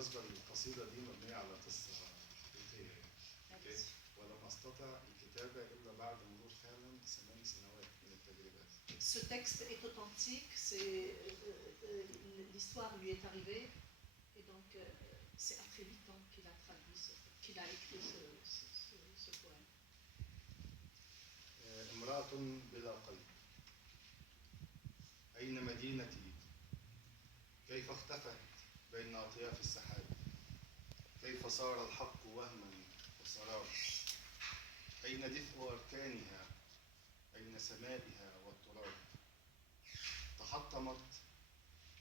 بالمناسبة القصيدة دي مبنية على قصة حقيقية. ولم أستطع الكتابة إلا بعد مرور فعلا 8 سنوات من التجربة. Ce texte est authentique, l'histoire lui est arrivée, et donc c'est après 8 ans qu'il a traduit, qu'il a écrit ce poème. امرأة بلا قلب. أين مدينتي؟ كيف اختفت بين أطياف السحاب؟ كيف صار الحق وهما وسراب؟ أين دفء أركانها؟ أين سمائها والتراب؟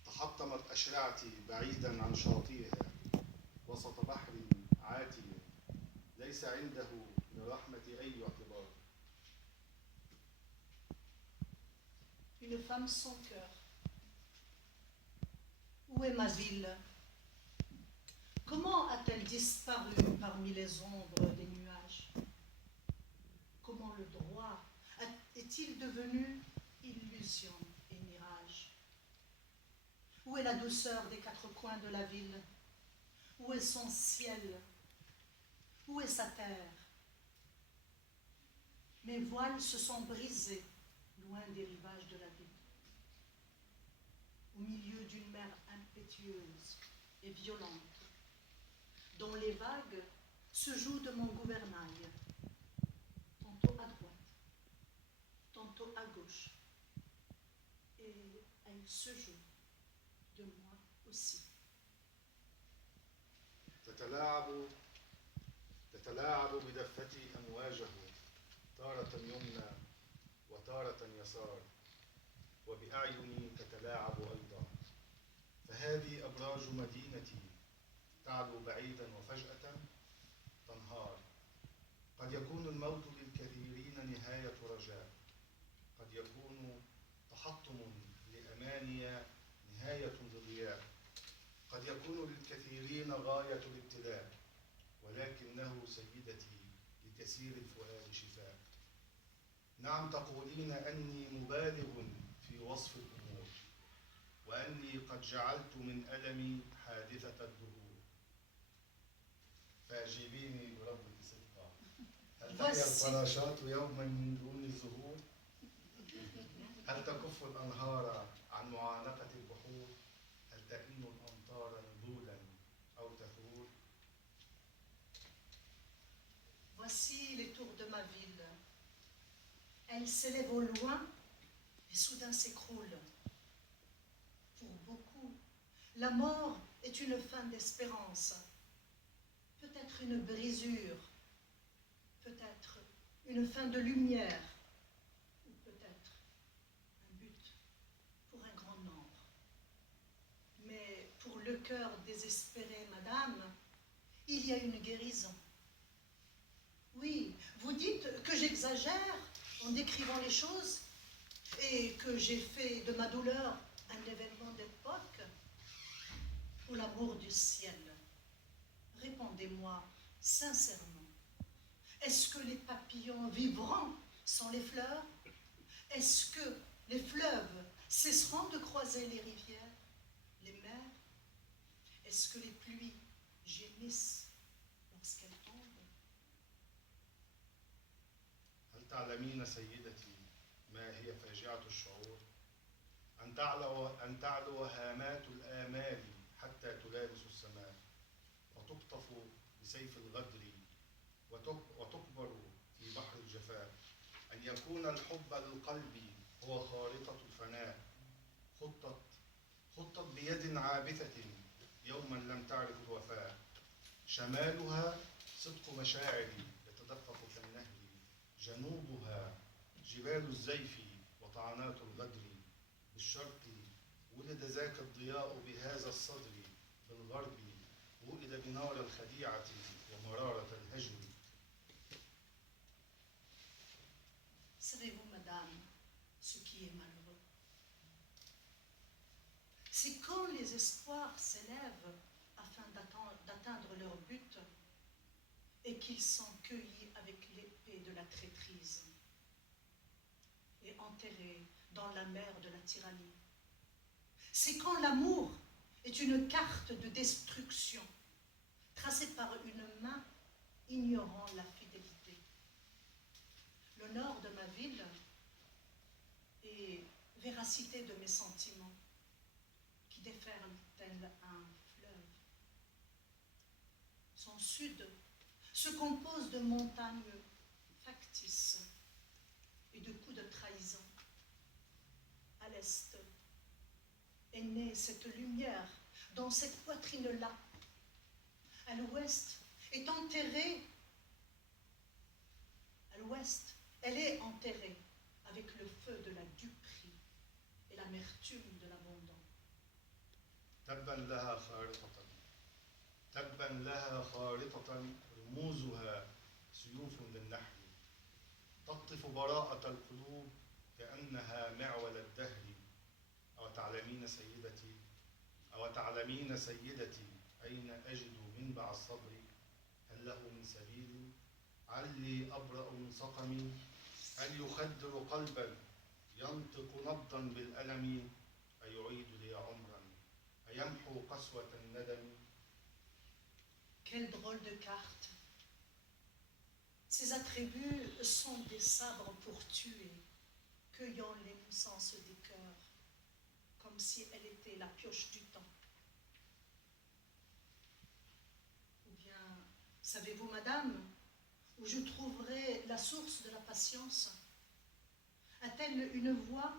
تحطمت أشرعتي بعيدا عن شاطئها وسط بحر عاتي ليس عنده لرحمة أي اعتبار. Une femme sans cœur. Où est ma ville? Comment a-t-elle disparu parmi les ombres des nuages? Comment le droit est-il devenu illusion et mirage? Où est la douceur des 4 coins de la ville? Où est son ciel? Où est sa terre? Mes voiles se sont brisés loin des rivages de la ville. Au milieu d'une mer impétueuse et violente, dont les vagues se jouent de mon gouvernail, tantôt à droite, tantôt à gauche, et elle se joue de moi aussi. تتلاعب بدفتي أمواجه تارة يمنى وتارة يسار وبأعيني تتلاعب أيضا. فهذه أبراج مدينتي تعلو بعيدا وفجأة تنهار. قد يكون الموت للكثيرين نهاية رجاء، قد يكون تحطم لأماني نهاية لضياء، قد يكون للكثيرين غاية الابتلاء، ولكنه سيدتي لكثير الفؤاد شفاء. نعم تقولين أني مبالغ في وصف الأمور، وأني قد جعلت من ألمي حادثة الدهور. فأجيبيني بربك صدقا، هل تحيا الفراشات يوما من دون الزهور؟ هل تكف الأنهار عن معانقة البحور؟ هل تئن الأمطار نزولا أو تثور؟ Voici les tours de ma ville. Elle s'élève au loin et soudain s'écroule. Pour beaucoup, la mort est une fin d'espérance, peut-être une brisure, peut-être une fin de lumière, ou peut-être un but pour un grand nombre. Mais pour le cœur désespéré, madame, il y a une guérison. Oui, vous dites que j'exagère en décrivant les choses et que j'ai fait de ma douleur un événement d'époque pour l'amour du ciel. Répondez-moi sincèrement, est-ce que les papillons vivront sans les fleurs? Est-ce que les fleuves cesseront de croiser les rivières, les mers? Est-ce que les pluies gémissent lorsqu'elles tombent? هل تعلمين سيدتي ما هي فاجعة الشعور؟ أن تعلو هامات الآمال حتى تلامس السماء، وتقطف بسيف الغدر وتكبر في بحر الجفاء. أن يكون الحب للقلب هو خارطة الفناء، خطت بيد عابثة يوما لم تعرف الوفاء. شمالها صدق مشاعري يتدفق كالنهر، جنوبها جبال الزيف وطعنات الغدر. بالشرق ولد ذاك الضياء بهذا الصدر، بالغرب ولد بنار الخديعة ومرارة الهجر. Savez-vous, madame, ce qui est malheureux? C'est quand les espoirs s'élèvent afin d'atteindre leur but et qu'ils sont cueillis avec l'épée de la traîtrise et enterrés dans la mer de la tyrannie. C'est quand l'amour est une carte de destruction tracée par une main ignorant la fidélité. Le nord de ma ville est véracité de mes sentiments qui déferlent tel un fleuve. Son sud se compose de montagnes factices et de coups de trahison. À l'est est née cette lumière dans cette poitrine-là. À l'ouest est enterrée. À l'ouest, elle est enterrée avec le feu de la duperie et l'amertume de l'abondant. تبا لها خارطة تبا لها خارطة رموزها سيوف للنحل تقطف براءة القلوب كأنها معول الدهر أو تعلمين سيدتي أين أجد منبع الصبر هل له من سبيل علي أبرأ من سقمي هل يخدر قلبا ينطق نبضا بالألم أيعيد لي عمرا أيمحو قسوة الندم. Quelle drôle de carte. Ces attributs sont des sabres pour tuer, cueillant l'innocence des cœurs, comme si elle était la pioche du temps. Ou bien, savez-vous, madame, où je trouverai la source de la patience? A-t-elle une voix?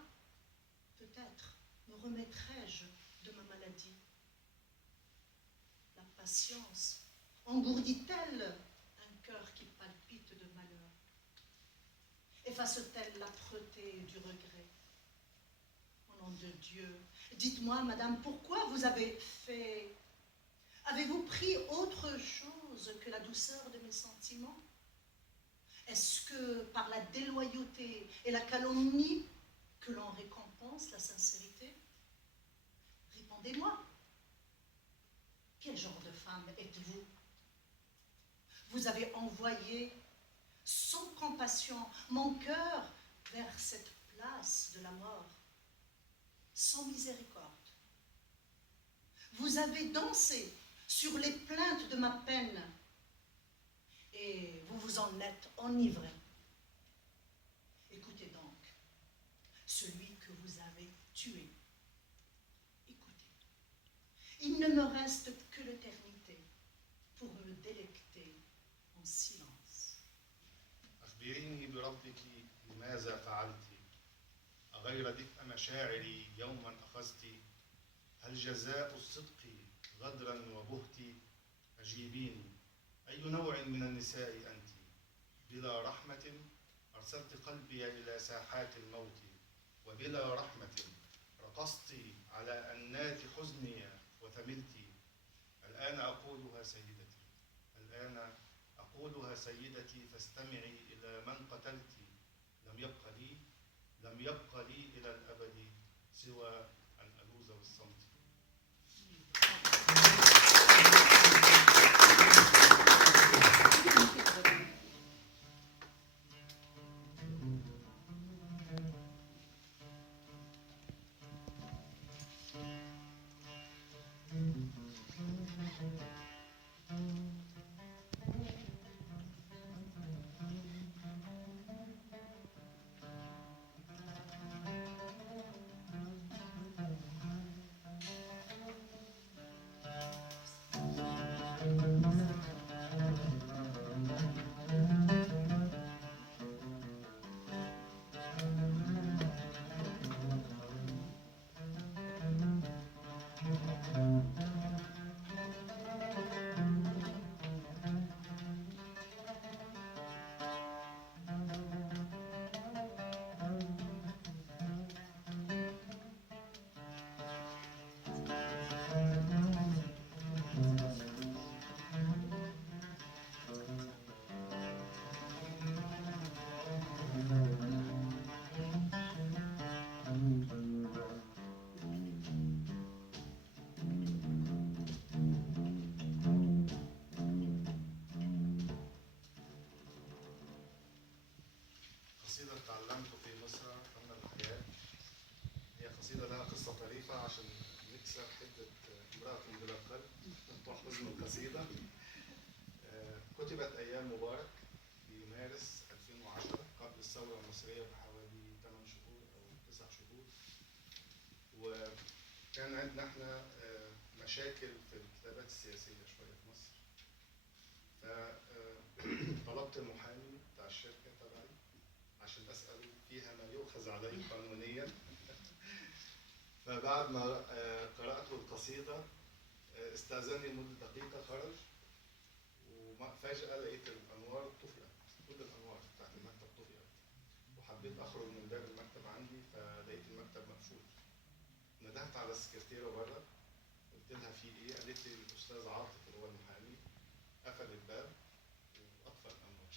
Peut-être me remettrai-je de ma maladie. La patience engourdit-elle un cœur qui palpite de malheur? Efface-t-elle l'âpreté du regret? Au nom de Dieu, dites-moi, madame, pourquoi vous avez fait... Avez-vous pris autre chose que la douceur de mes sentiments? Est-ce que par la déloyauté et la calomnie que l'on récompense la sincérité? Répondez-moi. Quel genre de femme êtes-vous? Vous avez envoyé sans compassion mon cœur vers cette place de la mort, sans miséricorde. Vous avez dansé sur les plaintes de ma peine et vous vous en êtes enivré. Écoutez donc, celui que vous avez tué. Écoutez, il ne me reste que l'éternité pour me délecter en silence. أخبريني بربك لماذا فعلت أغير دفء مشاعري يوما أخذت هل جزاء الصدق غدرا وبهت أجيبيني أي نوع من النساء أنت بلا رحمة أرسلت قلبي إلى ساحات الموت وبلا رحمة رقصت على أنات حزني وثملت الآن أقولها سيدتي فاستمعي إلى من قتلت لم يبق لي إلى الأبد سوى أن ألوذ بالصمت. قصيدة كتبت أيام مبارك في مارس 2010 قبل الثورة المصرية بحوالي 8 شهور أو 9 شهور. وكان عندنا احنا مشاكل في الكتابات السياسية شوية في مصر. فطلبت المحامي بتاع الشركة تبعي عشان أسأله فيها ما يؤخذ عليه قانونيا. فبعد ما قرأت القصيدة استأذني لمدة دقيقة، خرج، وفجأة لقيت الأنوار طفئت، كل الأنوار بتاعت المكتب طفئت، وحبيت أخرج من باب المكتب عندي فلقيت المكتب مقفول. ندهت على السكرتيرة بره، قلت لها في إيه؟ قالت لي الأستاذ عاطف اللي هو المحامي قفل الباب وأطفأ الأنوار.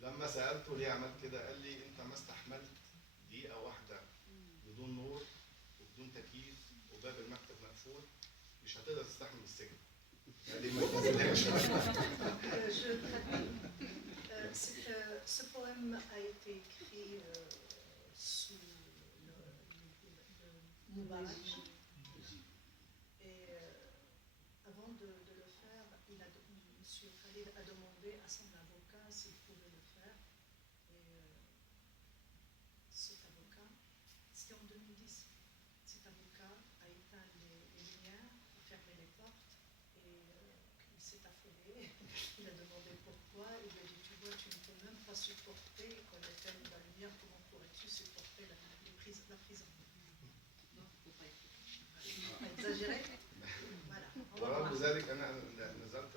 لما سألته ليه عملت كده قال لي أنت ما استحملت دقيقة واحدة بدون نور وبدون تكييف وباب المكتب مقفول، مش هتقدر تستحمل السجن. قال لي ما تنزلهاش. Ce poème a été écrit sous le Moubarak. Et avant de le faire, M. Khalid a demandé à son avocat s'il pouvait le faire. Et cet avocat, c'était en 2010, cet avocat a éteint les lumières, a fermé les portes et il s'est affolé. Il a demandé pourquoi. Il lui a dit, tu vois, tu ne peux même pas supporter qu'on éteigne la lumière, comment pourrais-tu supporter la prison? Non, il ne faut pas exagérer. Voilà. ورغم ذلك انا نزلت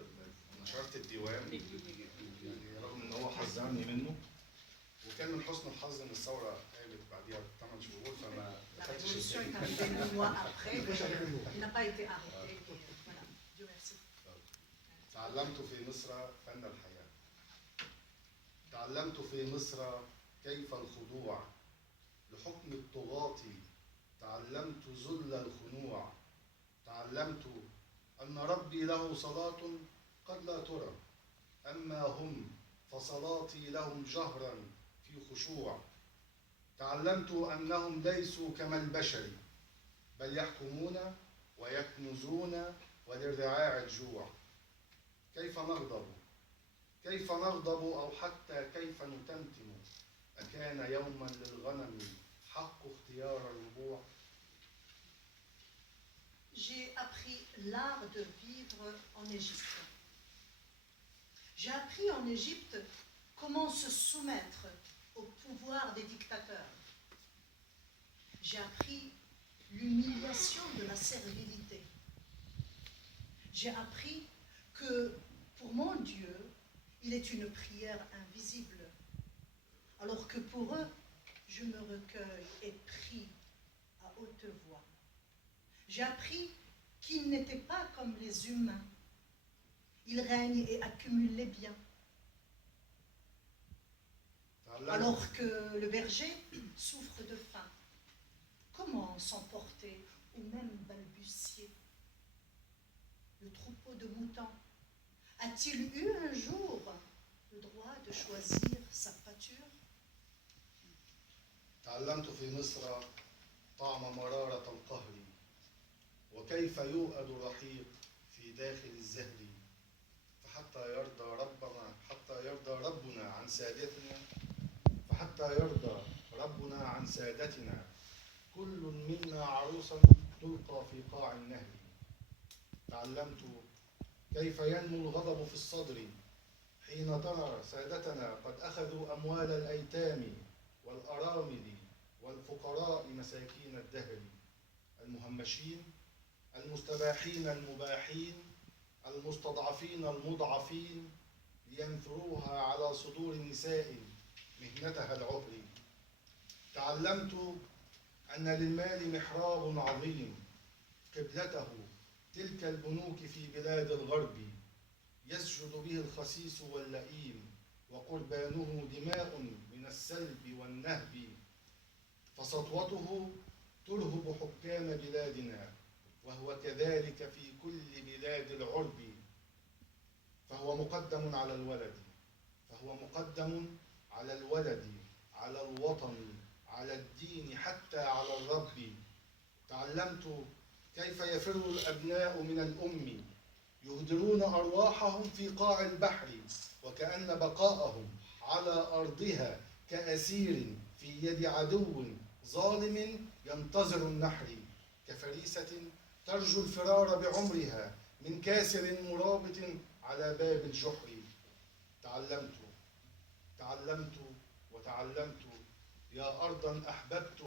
نشرت الديوان، يعني رغم ان هو حذرني منه، وكان من حسن الحظ ان الثوره قامت بعديها ب8 شهور فما خدتش السجن. تعلمت في مصر فن الحياه. تعلمت في مصر كيف الخضوع لحكم الطغاة. تعلمت ذل الخنوع. تعلمت أن ربي له صلاة قد لا ترى، أما هم فصلاتي لهم جهرا في خشوع. تعلمت أنهم ليسوا كما البشر بل يحكمون ويكنزون وللرعاع الجوع. كيف نغضب؟ كيف نغضب أو حتى كيف نتمتم؟ أكان يوما للغنم حق اختيار الربوع؟ J'ai appris l'art de vivre en Égypte. J'ai appris en Égypte comment se soumettre au pouvoir des dictateurs. J'ai appris l'humiliation de la servilité. J'ai appris que pour mon Dieu, il est une prière invisible, alors que pour eux, je me recueille et prie à haute voix. J'ai appris qu'ils n'étaient pas comme les humains. Ils règnent et accumulent les biens. Alors que le berger souffre de faim. Comment s'emporter ou même balbutier? Le troupeau de moutons a-t-il eu un jour le droit de choisir sa pâture? تعلمت في مصر طعم مرارة القهر، وكيف يوأد الرحيق في داخل الزهر. فحتى يرضى ربنا عن سادتنا، كل منا عروسا تلقى في قاع النهر. تعلمت كيف ينمو الغضب في الصدر حين ترى سادتنا قد أخذوا أموال الأيتام والأرامل والفقراء مساكين الدهر، المهمشين المستباحين المباحين المستضعفين المضعفين، لينثروها على صدور النساء مهنتها العهر. تعلمت أن للمال محراب عظيم قبلته تلك البنوك في بلاد الغرب، يسجد به الخسيس واللئيم وقربانه دماء من السلب والنهب، فسطوته ترهب حكام بلادنا، وهو كذلك في كل بلاد العرب. فهو مقدم على الولد، على الوطن، على الدين، حتى على الرب. تعلمت كيف يفر الأبناء من الأم يهدرون أرواحهم في قاع البحر، وكأن بقاءهم على أرضها كأسير في يد عدو ظالم ينتظر النحر، كفريسة ترجو الفرار بعمرها من كاسر مرابط على باب الجحر. تعلمت وتعلمت يا أرضا أحببت